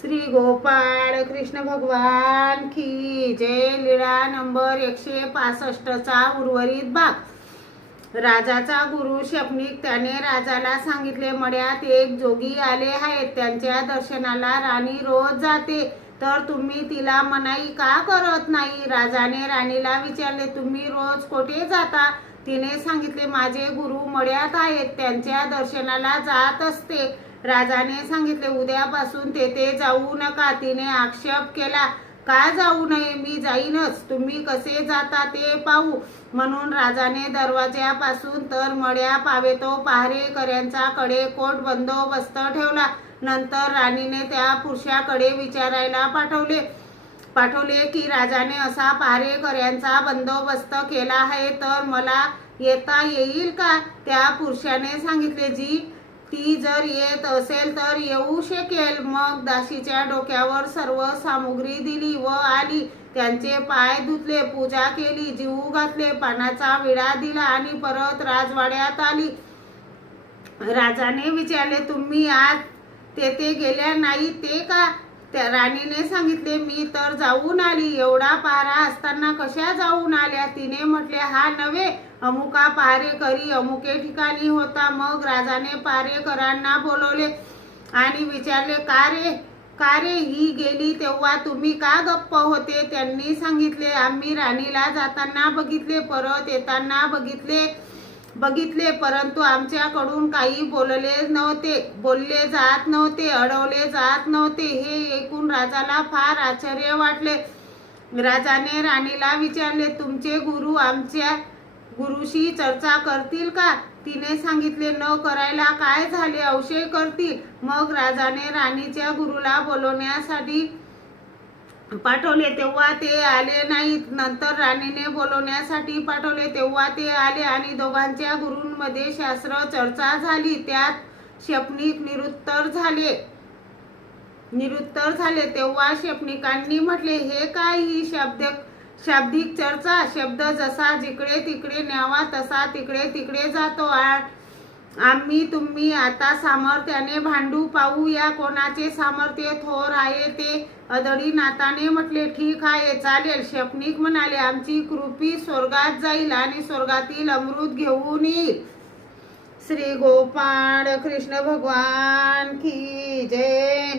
श्री गोपाळ कृष्ण भगवान की जय। लीळा नंबर 165 चा उर्वरित भाग। राजाचा गुरु शपनिक त्याने राजाला सांगितले, मड्यात एक जोगी आले आहेत, त्यांच्या दर्शनाला राणी रोज जाते, तर तुम्ही तिला मनाई का करत नाही? राजाने राणीला विचारले, तुम्ही रोज कुठे जाता? तिने सांगितले, माझे गुरु मड्यात आहेत, त्यांच्या दर्शनाला जात असते। राजाने सांगितले, उद्यापासून तेथे जाऊ नका। तिने आक्षेप केला, का जाऊ नये? मी जाईनच, तुम्ही कसे जाता ते पाहू। म्हणून राजाने दरवाजापासून तर मड्या पावेतो पहारेकऱ्यांचा कडेकोट बंदोबस्त ठेवला। नंतर राणीने त्या पुरुषाकडे विचारायला पाठवले की राजाने असा पहारेकऱ्यांचा बंदोबस्त केला आहे, तर मला येता येईल का? त्या पुरुषाने सांगितले, ती जर येत असेल तर येऊ शकेल। मग दासीच्या डोक्यावर सर्व सामुग्री दिली व आली, त्यांचे पाय धुतले, पूजा केली, जीव घातले, पानाचा विडा दिला आणि परत राजवाड्यात आली। राजाने विचारले, तुम्ही आज तेथे गेल्या नाही ते का? त्या राणीने सांगितले, मी तर जाऊन आली। एवढा पहारा असताना कशा जाऊन आल्या? तिने म्हटले, हा नव्हे, अमुका पहारेकरी अमुके ठिकाणी होता। मग राजाने पहारेकरांना बोलवले आणि विचारले, का रे ही गेली तेव्हा तुम्ही का गप्प होते? त्यांनी सांगितले, आम्ही राणीला जाताना बघितले, परत येताना बघितले, परंतु आमच्याकडून काही बोलले जात नव्हते, अडवले जात नव्हते। हे ऐकून राजाला फार आश्चर्य वाटले। राजाने राणीला विचारले, तुमचे गुरु आमच्या गुरुशी चर्चा करतील का? तिने सांगितले, न करायला काय झाले, अवश्य करतील। मग राजाने राणीच्या गुरुला बोलवण्यासाठी पाठवले, तेव्हा ते आले नाहीत। नंतर राणीने बोलवण्यासाठी पाठवले, तेव्हा ते आले आणि दोघांच्या गुरूंमध्ये शास्त्र चर्चा झाली। त्यात शपनिक निरुत्तर झाले। तेव्हा शपनिकांनी म्हटले, हे काय ही शाब्दिक चर्चा? शब्द जसा जिकडे तिकडे न्यावा तसा तिकडे तिकडे जातो। आम्ही तुम्ही आता सामर्थ्याने भांडू, पाहूया कोणाचे सामर्थ्य थोर आहे ते। अदळीनाथाने म्हटले, ठीक आहे, चालेल। शपनिक म्हणाले, आमची कृपी स्वर्गात जाईल आणि स्वर्गातील अमृत घेऊन येईल। श्री गोपाळ कृष्ण भगवान की जय।